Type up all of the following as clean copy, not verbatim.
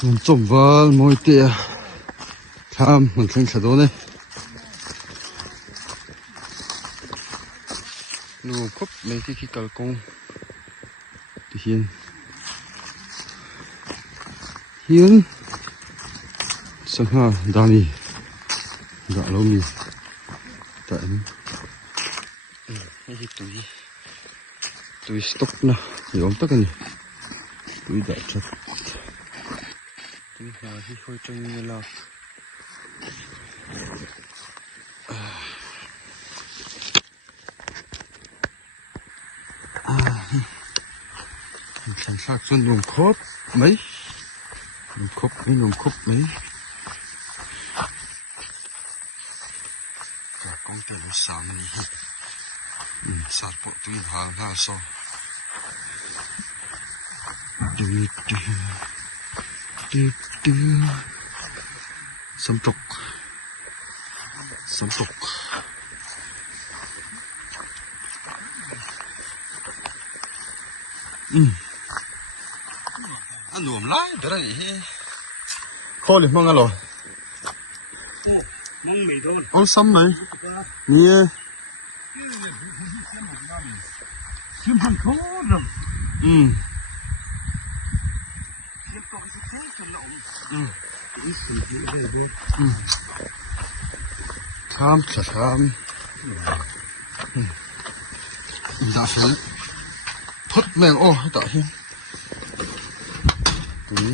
มันจมว่าโมยเตียทำมันแข็งขัดเลยนูครบไม่ที่ขี้กระกงที่เฮียนสังหารดานีดาลมีแต่นี่ตุยสต็อกนะยอมตักนี่ตุยดาชัดตุยหาที่คอยจังเวลาฉันสักส่วนรวมครบไหมรวมครบไหมรวมครบไหมจากกองเต็มสามนี่สารปุ๊ตุยหาหน้าซอดื้อสมตกอันรวมไล่เดี๋ยวนี้ข้อหรือมั่งอะไรเอาซ้ำไหมนี่ข้ามดาฟิลพุทธแมงโอ้ต่อหินนี่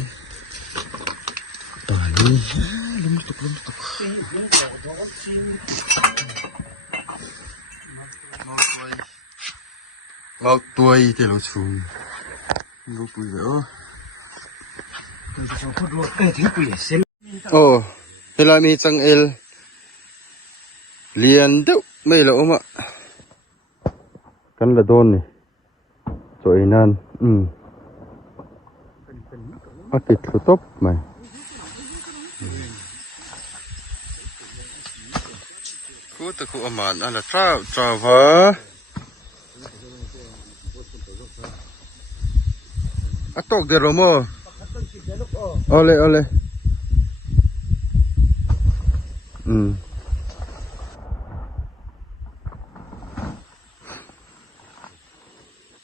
ตอนนี้ลมตกเราตัวเดี๋ยวเราชูเราตัวเยอะโอ้เวลามีจังเอลเรียนเด็กไม่ละมะกันละโดนนี่สวยนั่นมาติดสุดตบไหมกูตะกูอามันอะไรจ้าวะอะตกเดี๋ยวเราโม่เอาเลย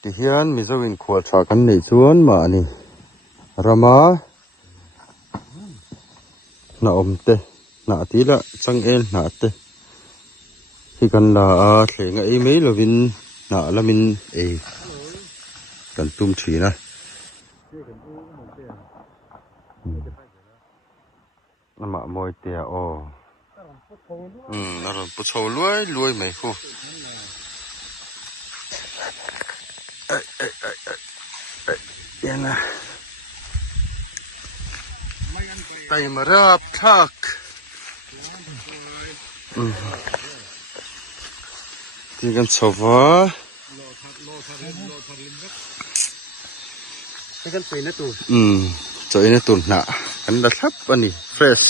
ที่เฮียนมีสวิงขวดฝากันในสวนมานี่รามาหน้าอมเตะหน้าตีละจังเอลหน้าเตะที่กันละเสียงไอ้ไม่ละวินหน้าละมินกันตุ้มฉีนะน้ำมวยเตียโอนั่นปุโชรวยไหมคู่ยังไงไปมารับทักที่กันสวะที่กันไปนะตูจอยนะตูหนากันดัดทับอันนี้เฟรช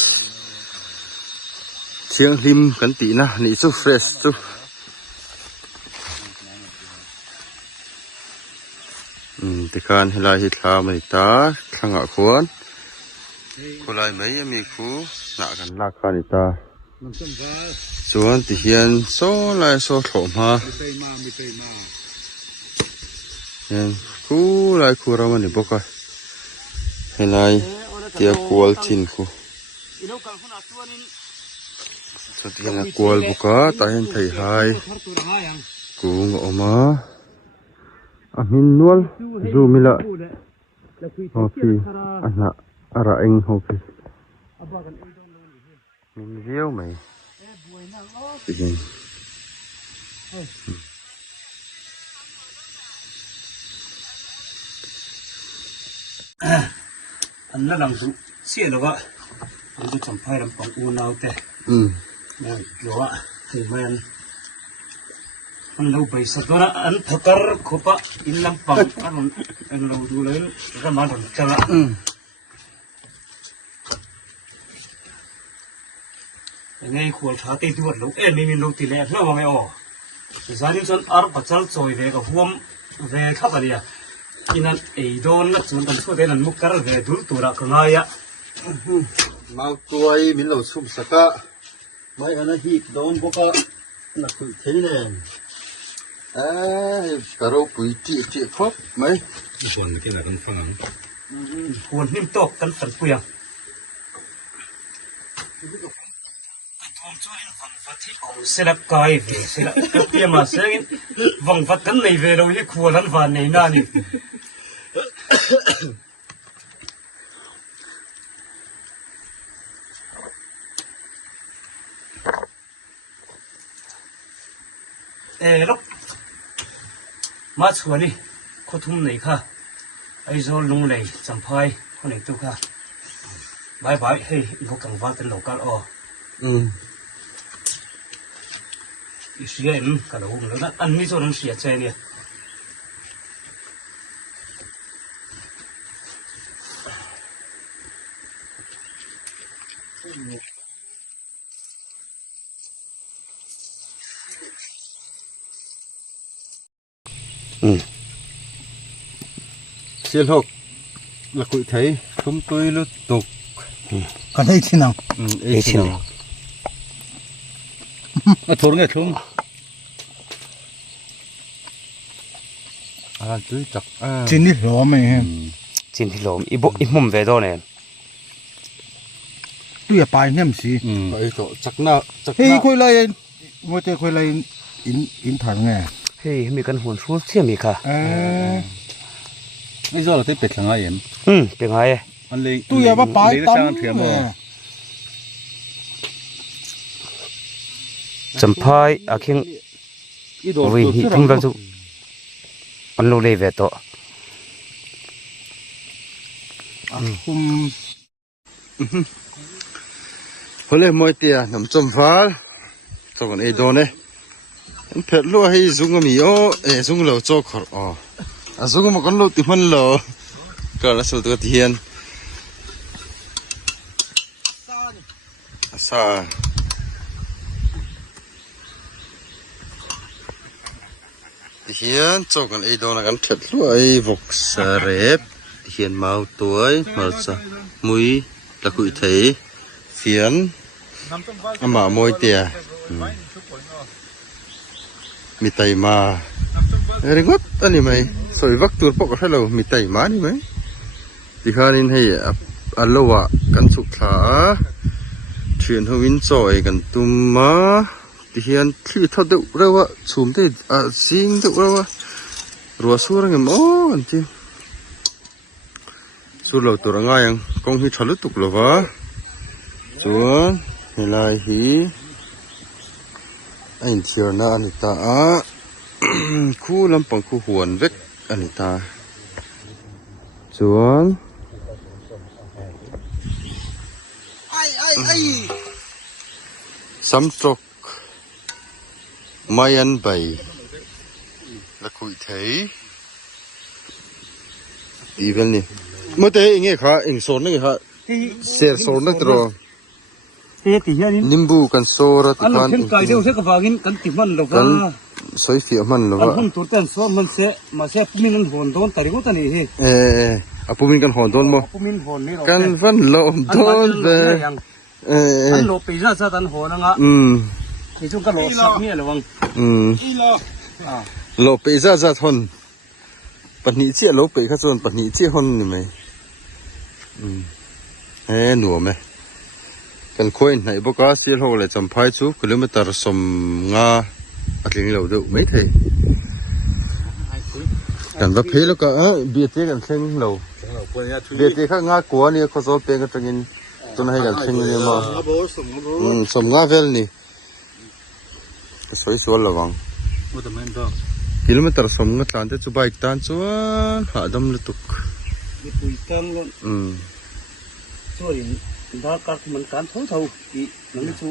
เสียงริมกันตีนะนี่สู้เฟรชสู้ที่การเฮลาฮิตลาไม่ตาข้างขวานคุลายไม่ยังมีคู่หนักกันลากขานิตาส่วนที่เฮียนโซ่ลายโซ่ถมมายังคู่ลายคู่เรามันนี่บอกว่าเฮลาเตียกวลชินคู่สุดที่นักกวลบุกะตาเห็นไทยหายกูงอมาamin nual zoomila hoki ana ara eng hoki min view mai begin an la lang su sia lo wa an du cham phai ram pang u nau te na lo wa thei man an lo bai sa dora an thakar khopa in lam pang an lo du le ra ma ron chala ngay khuol tha te duat lo mi min lo ti le hlo wa ngai o zani chon ar pachal choi ve ka huam ve kha balia ที่นั่นไอ้โดนนักชนกันช่วยได้นั่นมุกการเวดุลตัวรักง่ายอ่ะ มาตัวไอ้มิลล์สุ่มสกัดไม่อันนั้นฮีบโดนพวกก็นักคุยเท่เนี่ยกระโดดปุ๋ยจีครบไหม ส่วนที่ไหนกันฟัง ควรนิ่มตกกันสันปุยงเสร็จกายเวเสร็จก็เตรียมมาเสร็จวังฟัดกันในเวเราที่ควรนั้นวันในนั่นนี่ลูกมาชวนนี่คุทุ่มไหนค่ะไอ้โซลงเลยจำพายคนไหนตัวค่ะบายบายเฮ้ยพวกกังวานกันหลอกกันอ๋ออีเสียกันแล้วแล้วนะอันนี้โซนเสียใจเนี่ยเสียหกหลักคุยไทยทุ่มตุยลุตก กันได้ที่นั่ง เอ้ชิน มาทนไงทุ่ง ตุยจักจีนนี่หล่อไหมฮะ จินที่หลมอีมุมเวดเนี่ย ตัวอย่าไปเนี่ยมสิ ไอ้ตัวจักหน้าจักห เฮ้ย น้า คุยอะไรว่าจะคุยอะไรอินถังไง เฮ้ยมีกันหุ่นชูเชี่ยมีค่ะ ไม่ใช่เราที่เป็ดทางไหนเห็น เป็นไง มันเลยตัวอย่าว่าไปตั้ม จำพายอาคิงวิ่งหิทิ้งกันสุอันโลเลเวโต คุม เฮ้ยมวยเตี้ยน้ำจมฟ้าตัวกันไอ้โดนเนี่ยเผ็ดลัวให้ซุงก็มีซุงเหล่าโจ๊กซุงก็มากันลูกติมันเหล่าก็ละสุดตัวเทียนซาเทียนโจ๊กกันไอ้โดนกันเผ็ดลัวไอ้วกสเร็บเทียนเมาตัวมาซะมุยตะกุยไทยเสียนมามวยเตี้ยมีไตมาเรื่องดอันนี้ไหมสวยวักตัวปกให้เรามีไตมานี่ไหมที่ข้านินให้อัลลวะกันสุขาเชียนทวินจอยกันตุมมาที่เห็นที่ทัดเดือดเราว่าชุมได้สิงเดือดเราว่ารัวสู้อะไรมั้งอันที่สู้เราตัวง่ายยังกองที่ทะลุตุกเราวะส่วนเฮลายฮีไอ้เทียร์น่ะอันนี้ตาคู่ลำปังคู่หวนเวกอันนี้ตาส่วนสำตกไม่อันใบและคุยเทยดีเป็นนี่เมื่อเตะอย่างเงี้ยค่ะอิงโซนนี่ค่ะเสียโซนนั่นตัว เฮ้ยตีเฮียนี่ นิมบูกันโซระตุ อัน กัน เช่นไก่เดียวเสียกับฟากินกันติมันหรอก กันสวยเฟียมันหรอ อัน วะ หุ่นตัวเต้นสวมันเสียมาเสียปุ่มินหัวโดนแต่ที่กูตันนี่เฮ้ อาปูมินกันหอนโดนบ่ ปุ่มินหัวนี่เรา กันฟันโลมโดนเบอันโลปีน่าจะตันหัวนะงะที่ช่วงก็โลสักเนี่ยระวังโลเปซ่าทนปัญหาเชี่ยโลเปข้าส่วนปัญหาเชี่ยฮอนนี่ไหมหนัวไหมกันคุยไหนบอกว่าเสียโลเลยจำพายชูกิโลเมตรสมงาอัดลิงเหล่าเดียวไม่ใช่กันว่าเพลแล้วก็เบียดเตี้ยกันเชิงเหล่าเบียดเตี้ยข้างงากลัวเนี่ยเขาจะเป็นกันจังอินตัวให้กันเชิงเนี่ยมาสมงาเวลนี่สวยสวยระวังกิโลเมตรสมงาตานเตจุบายตานชัวหาดมลุตุกปุยตังล้นช่วยได้การมันการท้องเท่าอีนั่นไม่สู้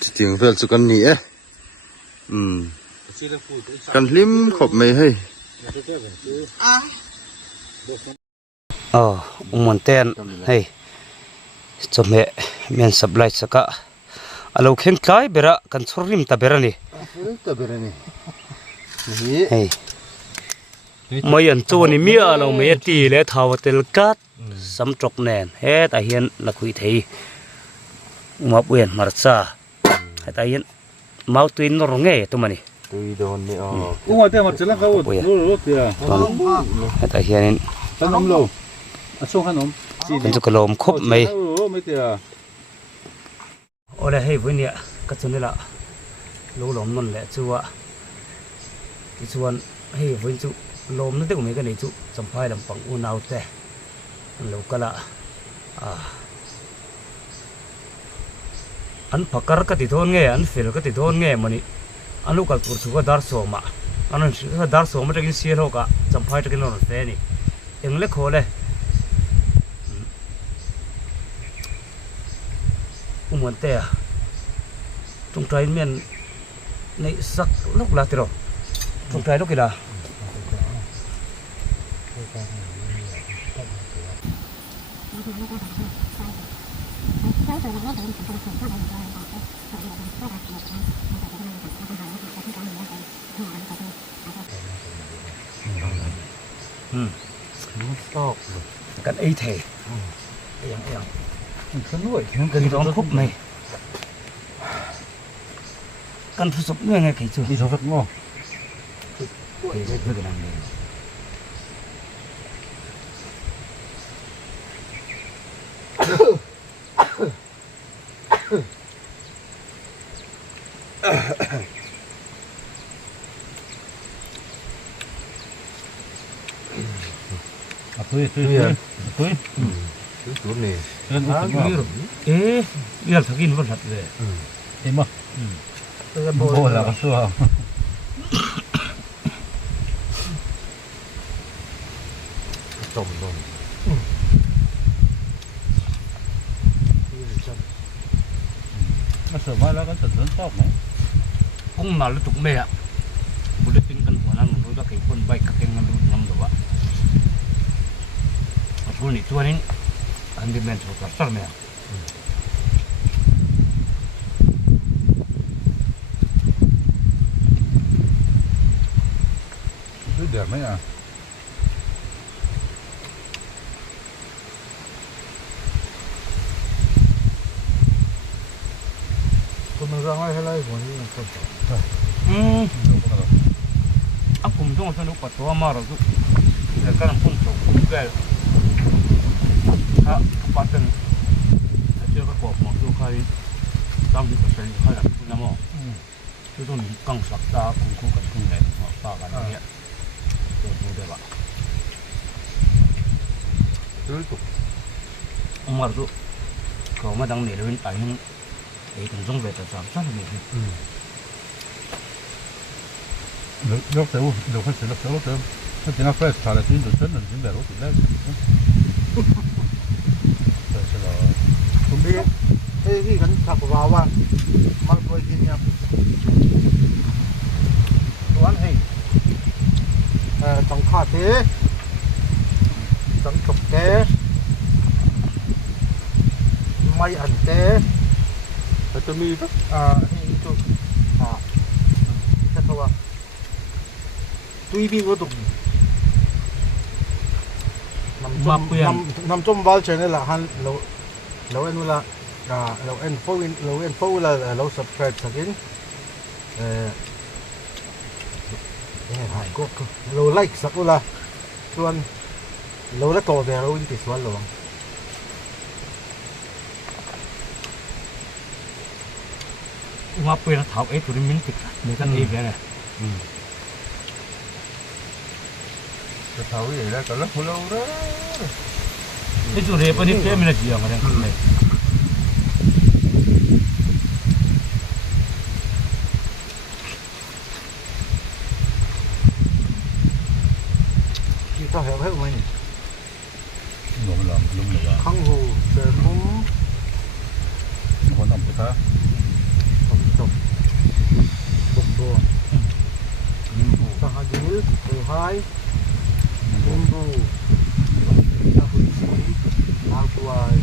จริงๆเพื่อนสุกันนี่กันลิมขบไม่ให้มันเต้นเฮ้ยจมเหมียนสับไลสักะ alo khen tlai bera kan chhorim ta bera ni ta bere ni hi hei mai an chu ni mi alo me ti le thawatel kat sam trok nen he ta hian la khui thei ma puan marcha ta hian mau tuin no ronge to mani tui don ni o ua te mar chela ka u lo tia ta hian tan nom lo a so han nom kan chu kalom khop mai o mai tia ole hei vunia ka chunela lo lom non le chuwa ti chuan hei vuin chu lom na te ko me ka nei chu champhai lam pang u nau te lo kala an phakar ka ti thon nge an fel ka ti thon nge mani anu kal tur chu ka dar so ma anan dar so ma takin sial ho ka champhai takin non fe ni engle khole umuan te à trong trái miền này sắc lúc là rồi trong trái lúc kia là cái ấy thể cái đó khúc này căn phụ sụp người nghe kỹ chưa đi số phật ngô tui chút này ê giờ thằng kia vẫn thật về em mà bố là có xua trồng rồi nó sợ mai là cái tận lớn tóc này không mà nó trục mê ạ bữa tin cần hoàn ăn một đôi cái con bay các cái ngăn năm rồi ạ aku ni tuan ini andi men so kasar me cứ đẹp mấy à còn ra ngoài hay là còn gì đâu có đâu aku mungkin macam lupa tua marah tu sekarang pun so juga paten hasil ka ko mo tu khai dang di pasal khai la tu namo tu tu ni kang sak ta ku ka tu le pa ka ni tu tu de ba tu umar tu ko ma dang ni lewin tai hung ei kan jong ve ta sam sa ni lúc tới lúc phải lúc tới nó chỉ nó phải xả lại tuyến đường sân là những bể lúc thì lấy không biết thế khi gắn sạc vào à mang tôi kia nha toán hay trồng khá thế trồng trục thế may ảnh thế tôi mi đó hình chụp thật không ạ tuy bi có tục nằm trong bao trời này là han lâu em là lâu em phô là lâu subscribe again lâu like sắc là chuan lâu là to về lâu in tỷ số lâu ma pui na thau ei tu min tik ni kan ei ve ne cái thấu vậy đó có lớp lâu đó ei tu re pa ni te min ji ang ren kan nei chỉ có hiểu hết mình nó làm lung là khang hồ sẽ cũng còn nằm cái khác chụp bụng bùa Sahadil, Tuhai, Bumbu, Tahuisi, Altuai,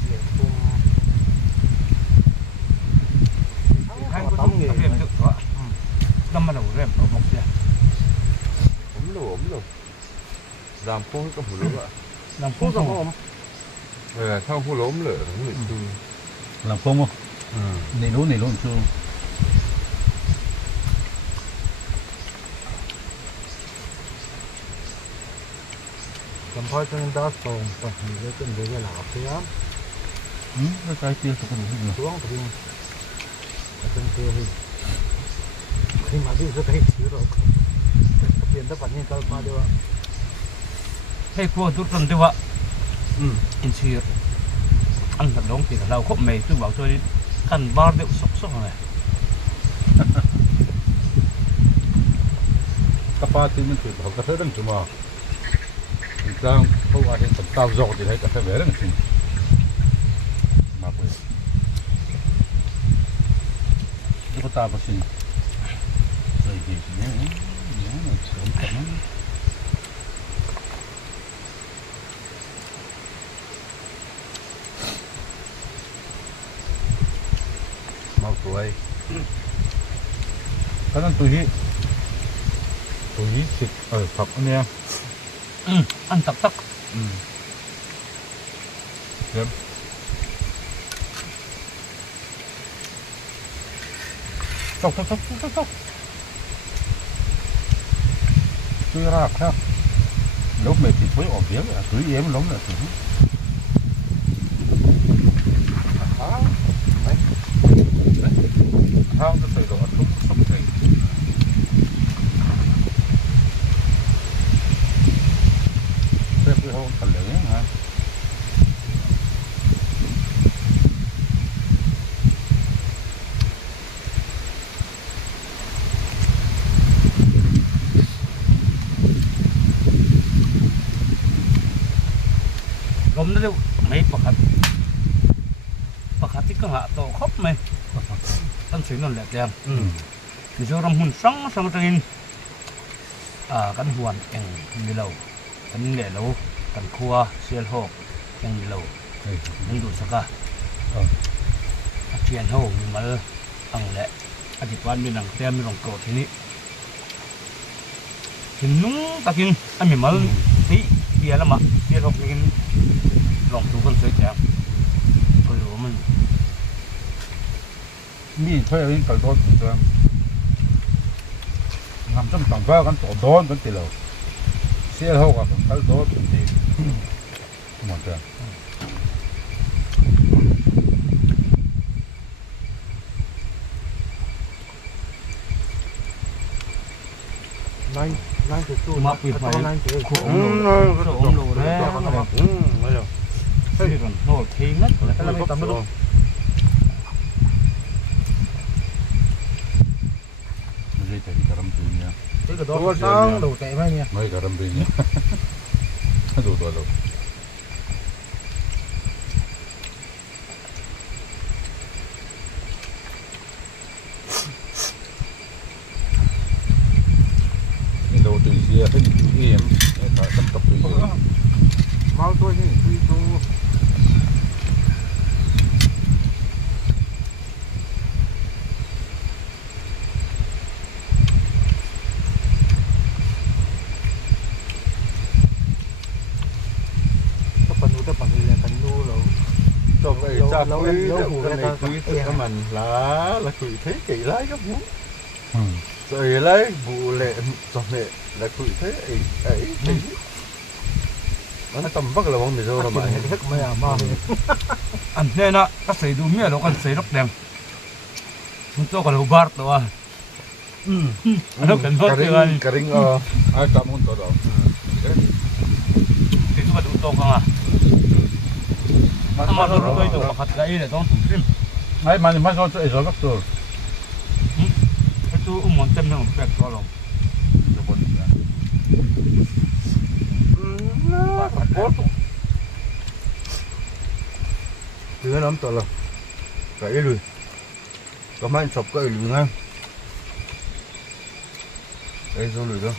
Siapung, đó năm bắt đầu rem ở bọc xe ốm lù làm phố có phụ lúa làm phố không thao phụ lúa lửa làm phố không này lúa chưa làm phơi cho nên đa số và những cái là làm thế á cái trái kia cũng đủ xuống thì trên kia thì khi mà đi rất hay xíu rồi tiền tất cả những cái mà đều hay qua chút lần chứ vậy in xìu ăn thật đóng thì là khóc mày tôi bảo tôi đi cần bao điệu sốc này các ba thì mình thử học cái thứ đó chứ mà đang không ai đến tận tao dọn thì thấy cả cái vẻ đó là mà bây giờ ta phải xin rồi gì nhé là sớm lắm mau tuổi cáiนั้นtuổi xịt ở phật anh em ăn tắc tắc Yep. Tốc Tuy ra khác lúc mẹ thì thối ổn tiếng là túi em lắm là thứ thao nó phải độ thúng sọc này cái hôm thật lưỡng hả lom nó đâu mấy bậc hạt thì cứ hạ tổ khóc mày tân sĩ nó lẹt em thì do rong hồn sáng trên căn huan em đi lâu căn lẻ lâu căn khua xel hộp em đi lâu nên đủ sắc à chuyện hậu nhưng mà ăn lẹ anh chỉ quan bên đằng tem bên đằng cổ thế này thì núng ta kinh anh mình mới tí bia lắm mà bia hộp này lòng tu con sấy chém con lúa mình mi thôi đến cả đó rồi làm trong tầng vỡ cái tổ đó vẫn tiền lâu xe hậu à cái đó thì không muốn chơi nay thì tôi mà bị phải ốm đồ đấy cái còn nổi thì ngất cái là tầm đó rồi thì cái làm gì nhá cái đó sáng đầu tệ mấy nha mấy cái làm gì nhá đủ rồi đâu đầu từ kia cái gì em phải tâm tập từ kia mau tôi thì tuy tôi các phần nuôi các phần gì là phần nuôi rồi trong cái cha lâu quý lâu cái này quý cái mình là quý thế kỹ lấy các bún rồi lấy vụ lệ dọn lệ là quỷ thế ấy nó tầm bắc là bóng để rồi mà hết mấy mà anh thế na các sấy đủ mía đâu con sấy rất đẹp chúng tôi còn bar đó nó cần hot chứ anh cái ring ai tạm muốn đó thì chúng ta đủ to không à mà nó rồi tôi bắt cái nàyต้องphim ai mà nó cho rồi các tôi itu monten yang back tolong thứ lắm tội là cái lười có mấy sọc cái lười ngay cái số lười đó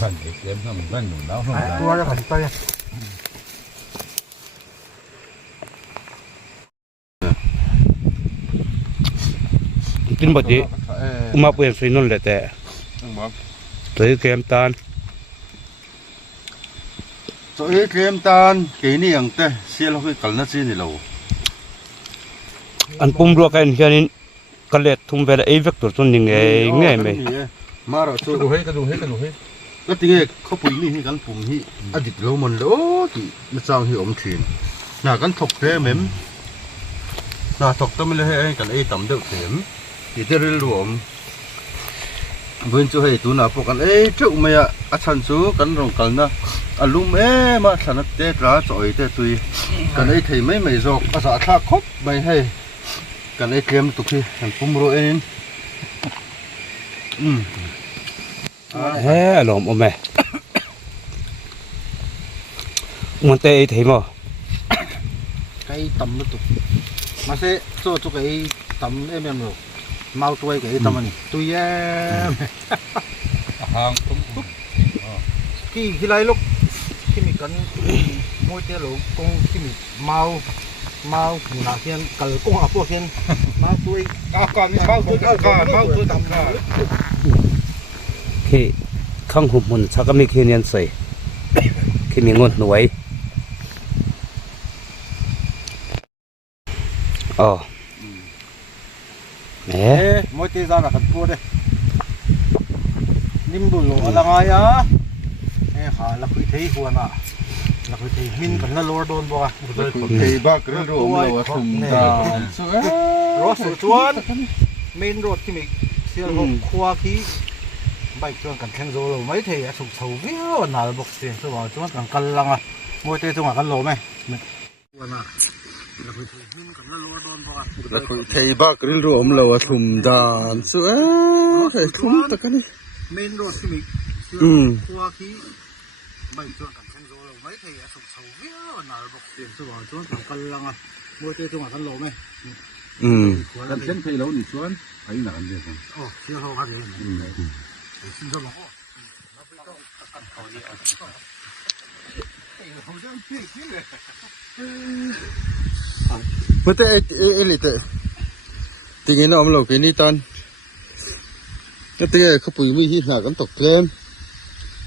mình để nó mình nó không tôi ra thành tay tin bật đi mà quên suy non lệ tệ tới kem tan rồi kem tan cái này ăn tê xia lo cái cắn nó gì này lâu ăn pum ruột cái này cái lệ thùng về là ấy vector tuần những nghe mày mà rồi cái đồ hết cái tiếng ấyเขาปุ๋ยนี่ให้กันปุ่มที่อดีตเรามันโอ้ที่มันสร้างให้อมถิ่นน่ากันถกเทมมน่าถกต้องไม่เลยให้กันไอ้ต่ำเดือดเข็มที่จะเรียนรวมเพื่อนจะให้ตัวน่ะพวกกันเอ้เจ้าไม่อะอาชันสูกันรองกันนะอารมณ์มาสนับเตะร้าจ่อยเตะตุยกันไอ้ที่ไม่จอกอาสาท่าคบไม่ให้กันไอ้เกมตุกที่กันปุ่มโรเองlộn ôm mẹ muốn tê thấy mà cái tầm nó tục mà sẽ cho cái tầm em rồi mau tôi cái tầm này tôi hàng khi lấy lúc khi mình cần môi tia lỗ công khi mình mau là thiên cần công học của thiên mau tôi còn mau tôi tầm cả khi không hụt mình chắc cái khi nhân sấy khi mình ngôn nuôi nè môi tia ra là cần cua đây nim bù lỗ là ngay á khá là quý thấy huân à là quý thấy min cần là lô đôn bò thì ba cái rượu mà thùng ra rót sữa chuan min rót khi mình xưa hôm khoa khí bạch cho cần khen rồi mấy thì sụp sầu véo nào bọc tiền số vào chúng cần cân lăng à môi tê chúng là cân lỗ này thì ba cái rượu mà thùng ra sữa thì thùng tất cả đi min rót khi mình khoa khí bạch cho cần khen rồi mấy thì sụp sầu véo nào bọc tiền số vào chúng cần cân lăng à môi tê chúng là cân lỗ này cần khen thì lâu đi xuống thấy là ăn được chưa ho cái gì bữa tê lì tê tình hình ông lâu cái ní tan cái tê không bùi mi hít là cái tộc lên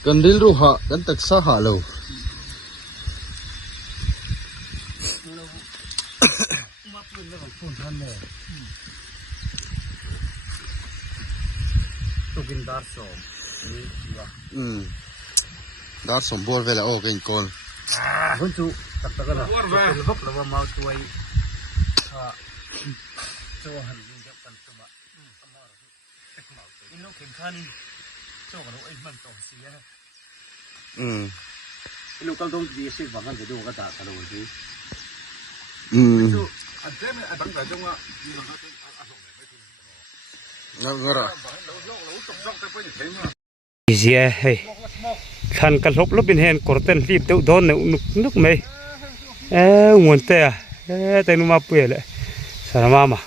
cần đến ru hạ cái tật xa hạ lâu đã sớm bồi về là ô cái con vẫn chú tất cả là vấp là mau chuối cho hành vi nhập cảnh cho bạn nó kiếm khăn cho cái đồ ấy mình tổng xí cái lúc đông gì xí vào ngăn cái đồ cái tạ cái đồ gì anh thế này anh đăng cái trong á ngơ rồi gì hey khăn cái lốp bên hen corten lip đâu đó nước mày nguồn tê à tê nó mà bể lại sao mà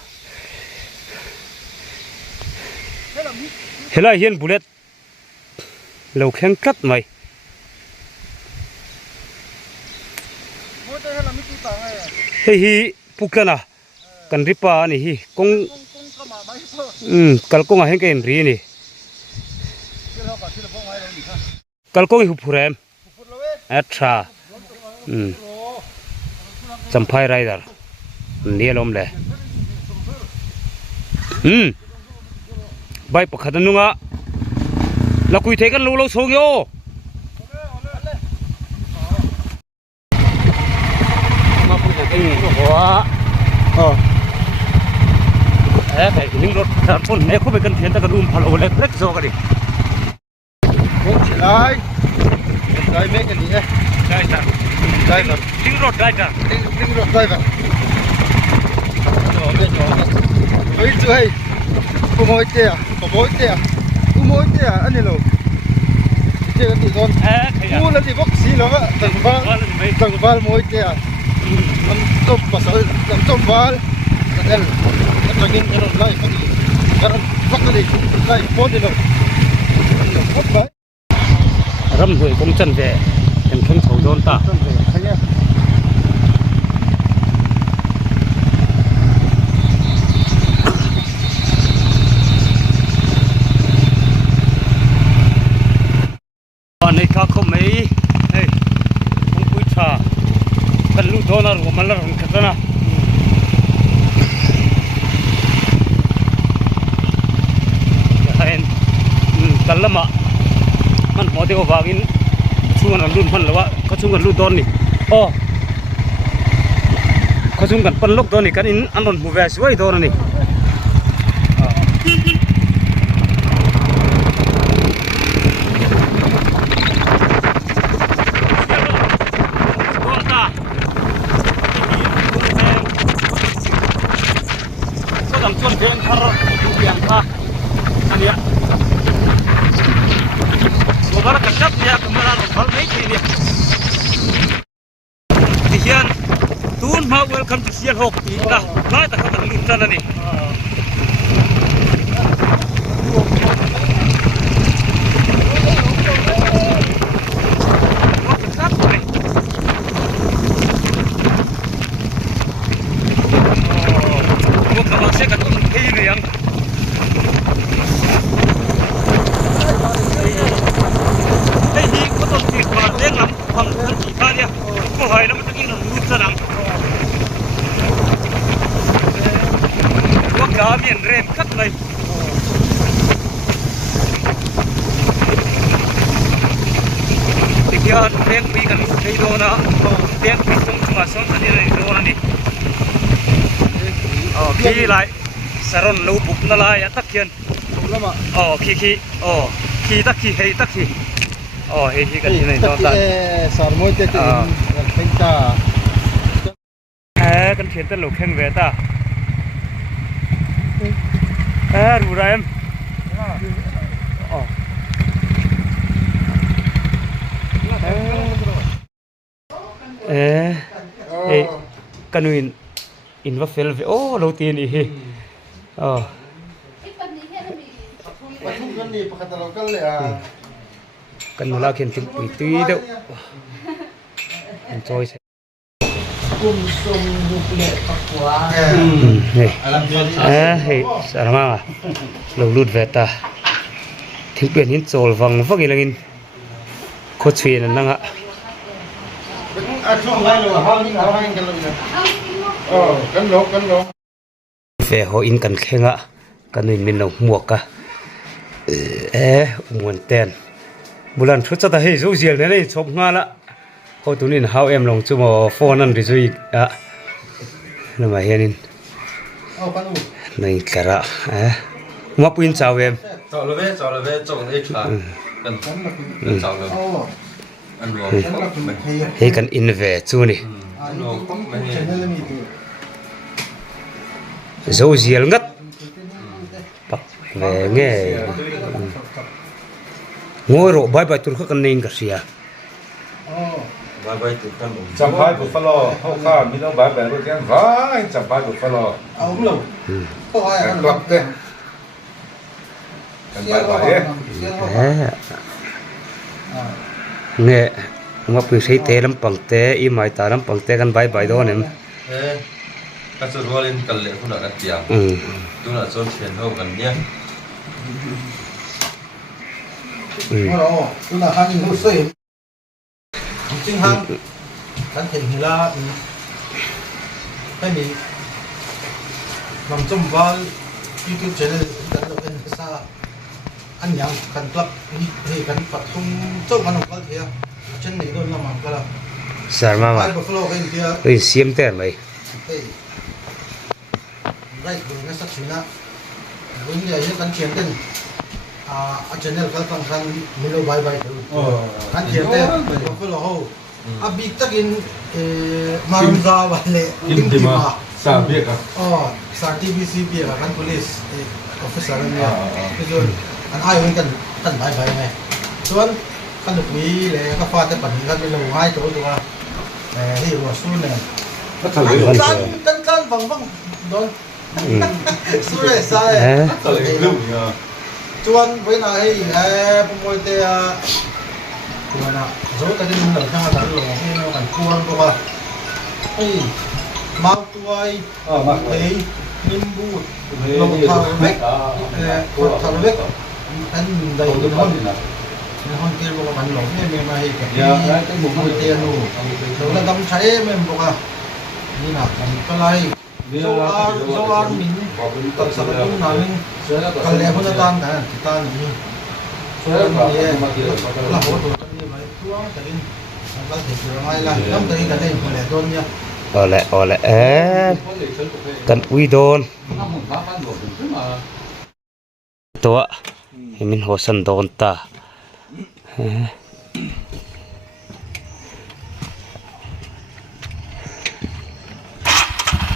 thế là hiền bullet lâu khen cắt mày hi pukan à cần ripa này hi công kalkong à hen cái ri này kalkong hụp phurem atra sampai rider nia lom le bai pakhat nunga la kui the kan lo lo song yo ma pu cái gì hoa cái ning rot phun ne ko be kan thian ta kan phal o le rek zo ka di lại mấy cái gì đấy đây là ning rot driver đinh rồi đây vậy mấy chơi cô mối tia anh này luôn chơi cái gì con cô là gì bóc xí lắm á tầng val mối tia làm tôm bả sợi làm tôm val cái này cái nhìn cái nó lại cái nó bắt cái gì lại phốt đi rồi phốt vậy râm rồi cũng chân về em khen khẩu đôn ta มอเตอร์วากินช่วงกันรุ่นพันหรือว่าเขาช่วงกันรุ่นต้นนี่อ๋อเขาช่วงกันปันลกต้นนี่กันอินอันนั้นผู้แวสวยต้นนี่ส่วนเพลงคาร์ดูเบียงค่ะอันเนี้ยผมว่ากับจับเนี่ยผมว่าเราไม่ใช่เนี่ยที่เชียนตูนมา welcome to เชียน6ปีนะน้อยแต่เขาต้องลุ้นกันนะนี่เมียนเรนคัดเลยติดยาเลี้ยงปีกันไอ้โดนะเลี้ยงปีส่งมาส่งอันนี้เลยโดนนี่อ๋อขี้ไรสารนลูบุกนั่นไรตักเขียนอ๋อขี้ตักขี้เฮตักขี้อ๋อเฮกันที่ไหนตอนนั้นสารมวยจะกินเป็นจ่ากันเขียนตลกแข่งเวต้ารู้ไรมั้ยกันอินว่าเฟลโอ้เราตีนี่อ๋อกันมูลาเขียนถึงปีตีเด้อ enjoy กุมซุมบุกเล็กปักหัวเฮ้ยสารมาเราลุดเวต้าถึงเปลี่ยนหินโจลฟังฟังอีหลังอินโคตรฟีนั่นนั่งอ่ะช่วงไรเราห้องนี้เราให้กันเลยกันลงเฟะเขาอินกันแข่งอ่ะกันนี่มินเอาหมวกอ่ะมวนเต้นบุรันชุดจะให้สู้เสียเลยนี่ชมงานละเขาตัวนี้เขาลงชั่วโมงโฟนั่นดิสุยอ่ะนั่นมาเห็นนี่กระมาปุ่นชาวเอ็มจอเลยจงได้ขากันจอเลยอันรวมเฮ้กันอินเวสจูนี่โซเชียลงัดปักเวงเงี้ยงัวโรบายบายตุลกันนิ่งกันเสียจำพายบุฟฟาโลเขาข้ามีน้องแบบแบบนี้ว้ายจำพายบุฟฟาโลเอาลูกก็ให้กันกลับเต้กันไปเนี่ยมาพูดใช้เตะลำปังเตะอีไม้ตาลำปังเตะกันใบโดนเนี่ยก็จะรู้ว่าเล่นกันเลยคุณหลักกันเตียงตัวหลักโซนเชียนเท่ากันเนี่ยเราตัวหลักหันรู้สึกจริงฮังกันเห็นหิลาให้มีลำจมว่า YouTube channel กันเราเป็นภาษาอันยังกันกลับให้กันปัดทุ่งเจ้ามันออกมาเทียเช่นนี้โดนละมั่งก็แล้วสารมาเฮ้ยเสียมเต้นเลยไรดูงั้นสักทีนะวันนี้ยังกันเขียนเต้นchannel ก็ต้องการมิโลบายดูกันเขียนเต้นก็แล้วเขาบิ๊กตะกินมารุซาวันเล่ดิมติมาสามเบียร์สามทีบีซีเบียร์กัน police officer เนี่ยคืออันไอ้วันกันบายไงส่วนกันหลุดวีเลยก็ฟาดแต่ปัจจุบันเป็นลงให้ตัวที่ว่าสู้เนี่ยกันฟังโดนสู้เลยใช่ชวนไปไหนผมไปเตะชวนอ่ะโจ้ตอนนี้มันหลังจากนั้นหลงให้เรากันควงก็ว่ามาตัวมาเตะนิมบูดลงทางเล็กทางเล็กอันใดในห้องเกลือมันหลงเนี่ยมีมาให้กับที่บุกไปเตะนู่นเราต้องใช้เมมบอกอ่ะนี่นะมันก็ไล่โซอาร์มินตัดสารตุ้งหนานึงกันแล้วคนละด้านกันที่ด้านนี้ là hỗ trợ cái gì mà xuống cái đi cái thị trường này là năm tới cái này phải là tôn nha ở lại cần uy đônตัวให้มันหัวสันโดนตา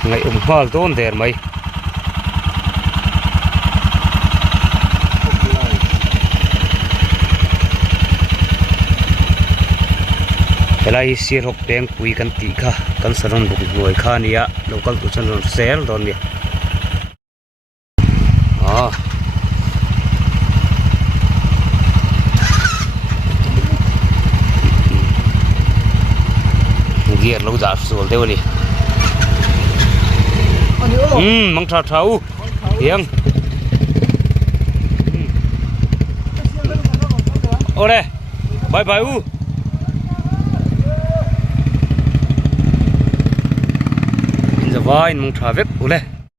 ไงหัวโดนเดินไหมเวลาอีซีรกแดงคุยกันตีค่ะกันสนนบุกหน่วยข้านี่อะเราก็ตุชันนเซลตอนนี้อ๋อเกียร์เราจะสูบเดี๋ยวนี้มังท้าเท้าเฮียงโอ้เด้บายบายจะว่ายมังท้าเวกโอ้เด้